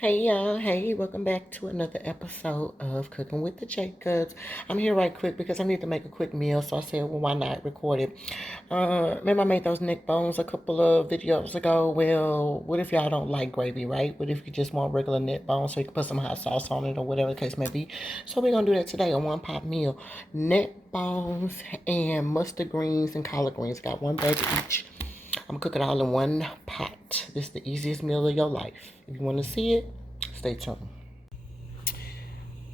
Hey y'all, hey, welcome back to another episode of Cooking with the Jacobs. I'm here right quick because I need to make a quick meal, so I said, well, why not record it? Remember I made those neck bones a couple of videos ago? Well, what if y'all don't like gravy, right? What if you just want regular neck bones so you can put some hot sauce on it or whatever the case may be? So we're going to do that today, a one-pot meal. Neck bones and mustard greens and collard greens. Got one bag of each. I'm cooking all in one pot. This is the easiest meal of your life. If you want to see it, stay tuned.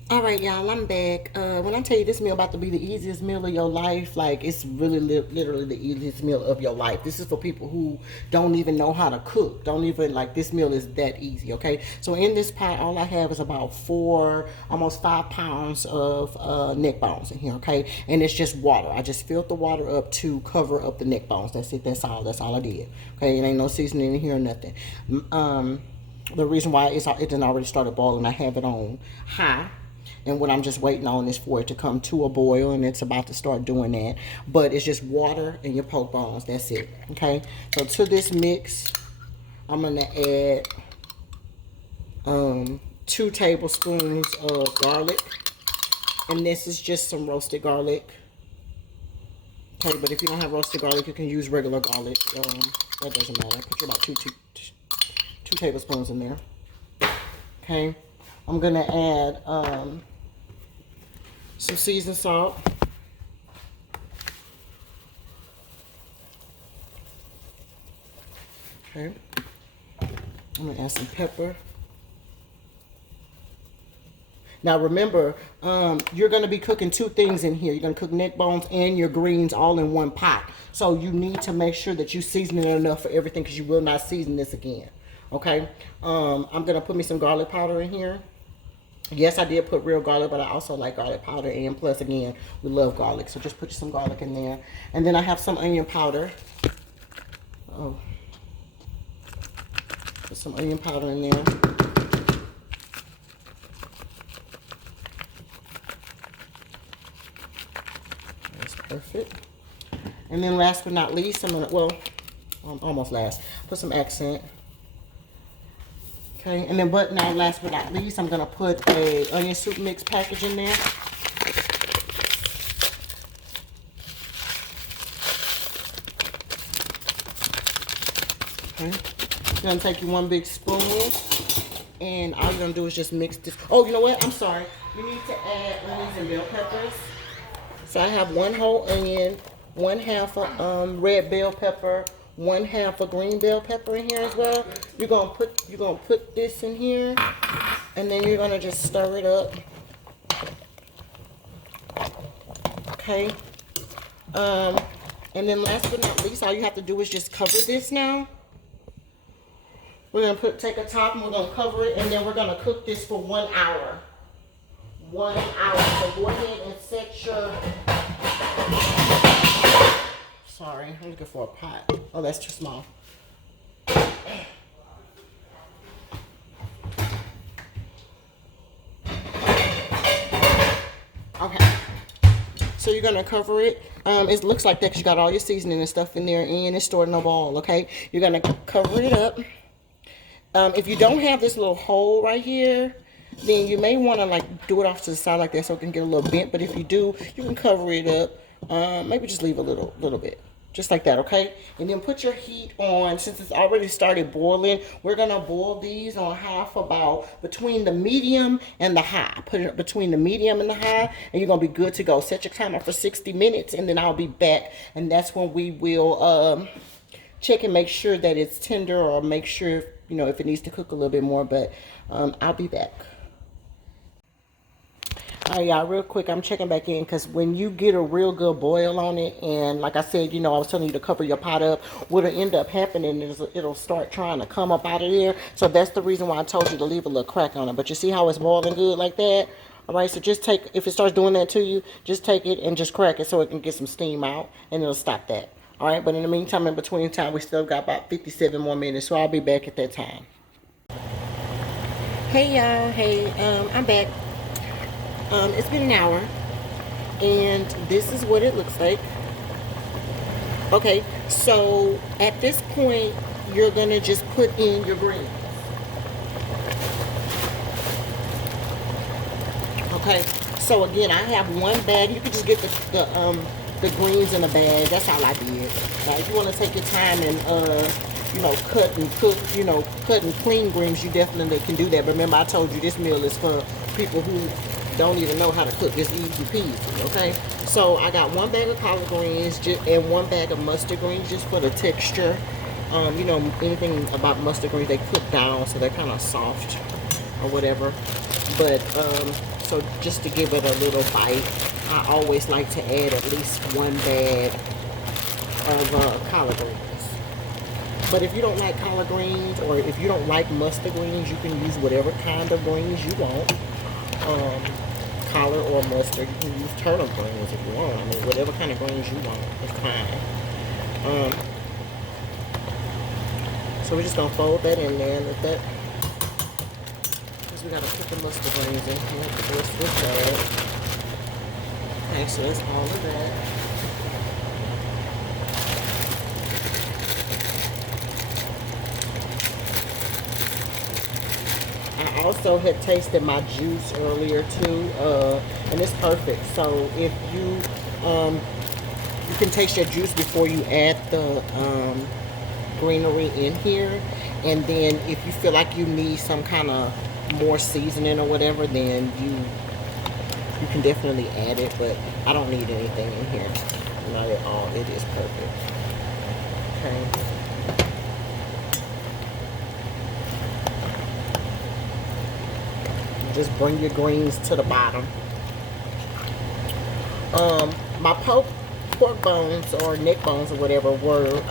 All right, y'all, I'm back. When I tell you this meal about to be the easiest meal of your life, like it's really literally the easiest meal of your life. This is for people who don't even know how to cook. Don't even like this meal is that easy, okay? So in this pot, all I have is about almost 5 pounds of neck bones in here, okay? And it's just water. I just filled the water up to cover up the neck bones. That's it. That's all I did. Okay, it ain't no seasoning in here or nothing. The reason why it didn't already started boiling, I have it on high. And what I'm just waiting on is for it to come to a boil, and it's about to start doing that. But it's just water and your poke bones. That's it. Okay. So to this mix, I'm gonna add 2 tablespoons of garlic, and this is just some roasted garlic. Okay, but if you don't have roasted garlic, you can use regular garlic. That doesn't matter. Put about two tablespoons in there. Okay. I'm gonna add some seasoned salt. Okay. I'm gonna add some pepper. Now remember, you're gonna be cooking 2 things in here. You're gonna cook neck bones and your greens all in one pot. So you need to make sure that you season it enough for everything because you will not season this again. Okay. I'm gonna put me some garlic powder in here. Yes, I did put real garlic, but I also like garlic powder. And plus, again, we love garlic. So just put some garlic in there. And then I have some onion powder. Oh. Put some onion powder in there. That's perfect. And then last but not least, almost last, put some accent. Okay, and then now last but not least, I'm gonna put a onion soup mix package in there. Okay, you're gonna take you 1 big spoon, and all you're gonna do is just mix this. Oh, you know what? I'm sorry. You need to add onions and bell peppers. So I have 1 whole onion, 1/2 of red bell pepper, 1/2 of green bell pepper in here as well. You're gonna put this in here, and then you're gonna just stir it up. Okay. And then last but not least, all you have to do is just cover this now. We're gonna take a top and we're gonna cover it, and then we're gonna cook this for 1 hour. 1 hour. So go ahead and set your. Sorry, I'm looking for a pot. Oh, that's too small. Okay. So you're gonna cover it. It looks like that because you got all your seasoning and stuff in there, and it's stored in a bowl. Okay. You're gonna cover it up. If you don't have this little hole right here, then you may want to like do it off to the side like that so it can get a little bent. But if you do, you can cover it up. Maybe just leave a little bit. Just like that, okay? And then put your heat on. Since it's already started boiling, we're going to boil these on high for about between the medium and the high. Put it between the medium and the high, and you're going to be good to go. Set your timer for 60 minutes, and then I'll be back. And that's when we will check and make sure that it's tender, or make sure, if it needs to cook a little bit more. But I'll be back. All right, y'all, real quick, I'm checking back in because when you get a real good boil on it, and like I said, I was telling you to cover your pot up, what'll end up happening is it'll start trying to come up out of there. So that's the reason why I told you to leave a little crack on it. But you see how it's boiling good like that? All right, so just if it starts doing that to you, just take it and just crack it so it can get some steam out, and it'll stop that. All right, but in the meantime, in between time, we still got about 57 more minutes, so I'll be back at that time. Hey, y'all. Hey, I'm back. It's been an hour, and this is what it looks like. Okay, so at this point, you're gonna just put in your greens. Okay, so again, I have one bag. You can just get the greens in a bag. That's all I did. Now, if you want to take your time and you know, cut and cook, you know, cut and clean greens, you definitely can do that. But remember, I told you this meal is for people who don't even know how to cook. It's easy peasy. Okay, so I got one bag of collard greens and one bag of mustard greens just for the texture. You know, anything about mustard greens, they cook down, so they're kind of soft or whatever. But so just to give it a little bite, I always like to add at least one bag of collard greens. But if you don't like collard greens, or if you don't like mustard greens, you can use whatever kind of greens you want. Collard or mustard. You can use turnip greens if you want. I mean, whatever kind of greens you want is fine. So we're just gonna fold that in there and let that. We gotta put the mustard greens in here. The rest of this bag. Okay, so that's all of that. I also had tasted my juice earlier too, and it's perfect. So if you you can taste your juice before you add the greenery in here, and then if you feel like you need some kind of more seasoning or whatever, then you can definitely add it, but I don't need anything in here, not at all. It is perfect. Okay, just bring your greens to the bottom. My pork bones or neck bones or whatever were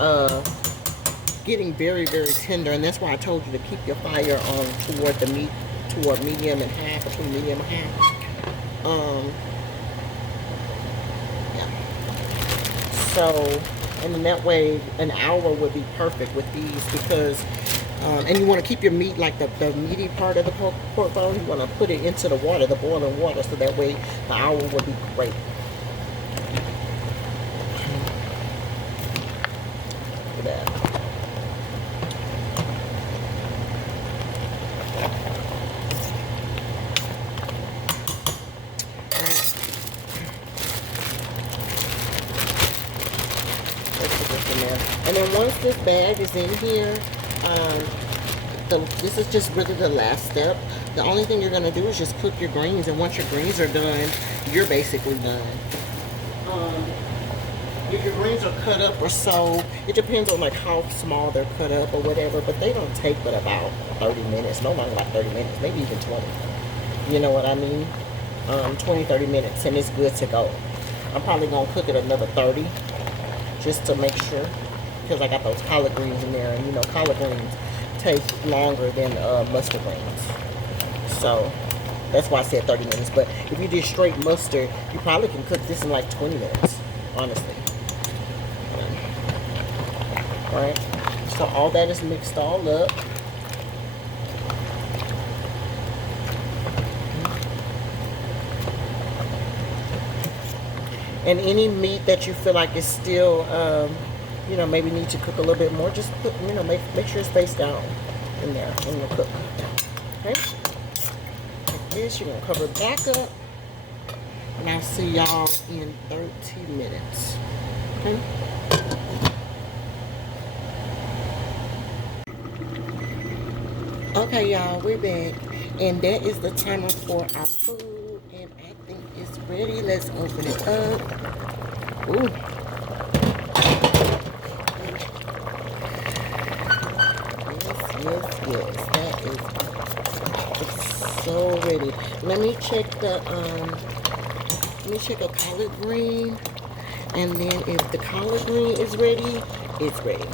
getting very, very tender, and that's why I told you to keep your fire on toward the meat, toward medium and high, between medium and high. Yeah. So, and in that way, an hour would be perfect with these, because, and you want to keep your meat, like the meaty part of the pork bone, you want to put it into the water, the boiling water, so that way the hour would be great. Look at that. And then once this bag is in here, this is just really the last step. The only thing you're going to do is just cook your greens, and once your greens are done, you're basically done. If your greens are cut up or so, it depends on like how small they're cut up or whatever, but they don't take but about 30 minutes, no longer like 30 minutes, maybe even 20. You know what I mean? 20, 30 minutes, and it's good to go. I'm probably going to cook it another 30 just to make sure, because I got those collard greens in there, and you know collard greens take longer than mustard greens. So that's why I said 30 minutes. But if you did straight mustard, you probably can cook this in like 20 minutes, honestly. Alright, so all that is mixed all up. And any meat that you feel like is still, you know, maybe need to cook a little bit more, just put, you know, make sure it's spaced down in there when you cook. Okay? Like this, you're going to cover it back up. And I'll see y'all in 30 minutes. Okay? Okay, y'all, we're back. And that is the timer for our food. And I think it's ready. Let's open it up. Ooh. Yes. That is, it's so ready. Let me check a collard green. And then if the collard green is ready, it's ready.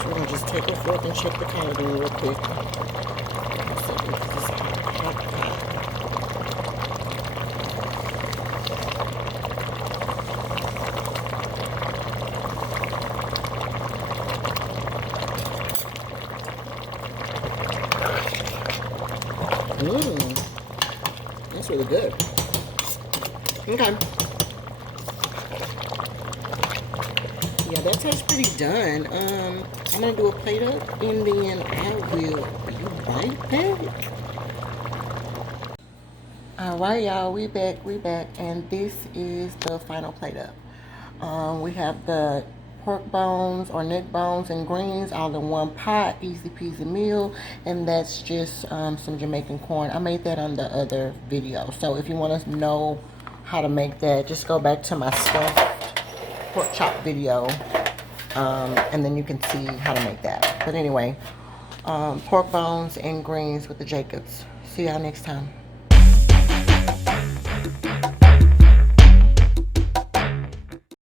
So we're going to just take a fork and check the collard green real quick. That's really good. Okay. Yeah, that tastes pretty done. I'm gonna do a plate up, and then I will be right back. All right, y'all, we back, and this is the final plate up. We have the pork bones or neck bones and greens all in one pot, easy peasy meal, and that's just some Jamaican corn. I made that on the other video, so if you want to know how to make that, just go back to my stuffed pork chop video, and then you can see how to make that. But anyway, pork bones and greens with the Jacobs. See y'all next time.